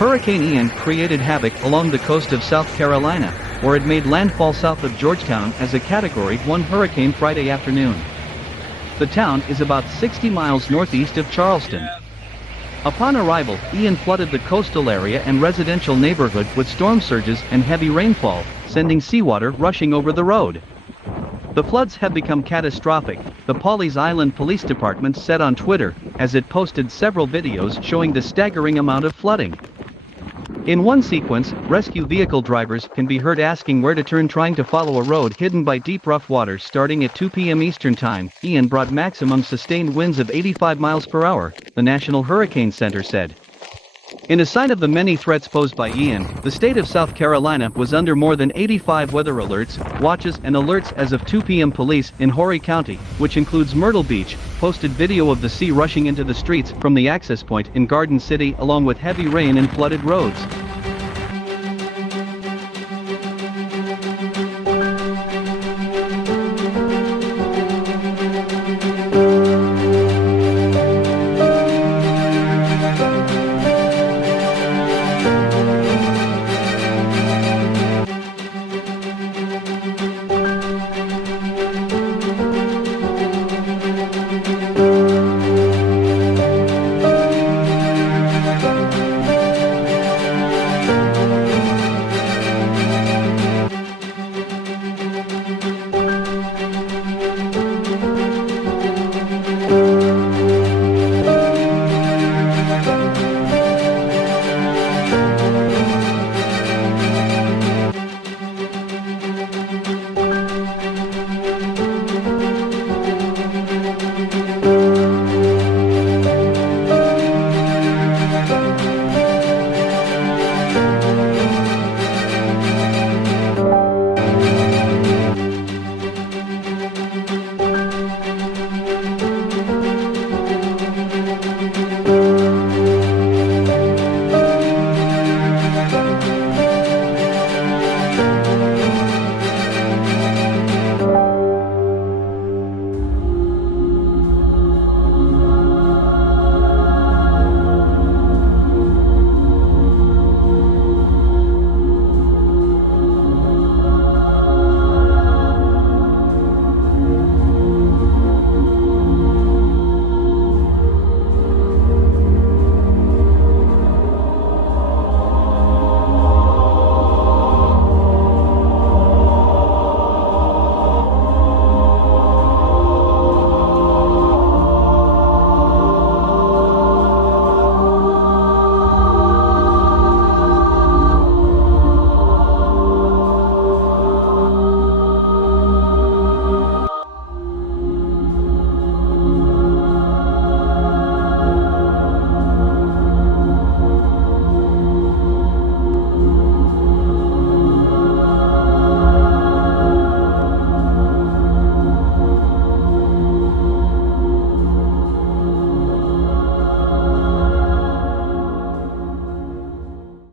Hurricane Ian created havoc along the coast of South Carolina, where it made landfall south of Georgetown as a Category 1 hurricane Friday afternoon. The town is about 60 miles northeast of Charleston. Upon arrival, Ian flooded the coastal area and residential neighborhood with storm surges and heavy rainfall, sending seawater rushing over the road. The floods have become catastrophic, the Pawleys Island Police Department said on Twitter, as it posted several videos showing the staggering amount of flooding. In one sequence, rescue vehicle drivers can be heard asking where to turn trying to follow a road hidden by deep rough water starting at 2 p.m. Eastern Time. Ian brought maximum sustained winds of 85 miles per hour, the National Hurricane Center said. In a sign of the many threats posed by Ian, the state of South Carolina was under more than 85 weather alerts, watches and alerts as of 2 p.m. Police in Horry County, which includes Myrtle Beach, posted video of the sea rushing into the streets from the access point in Garden City along with heavy rain and flooded roads.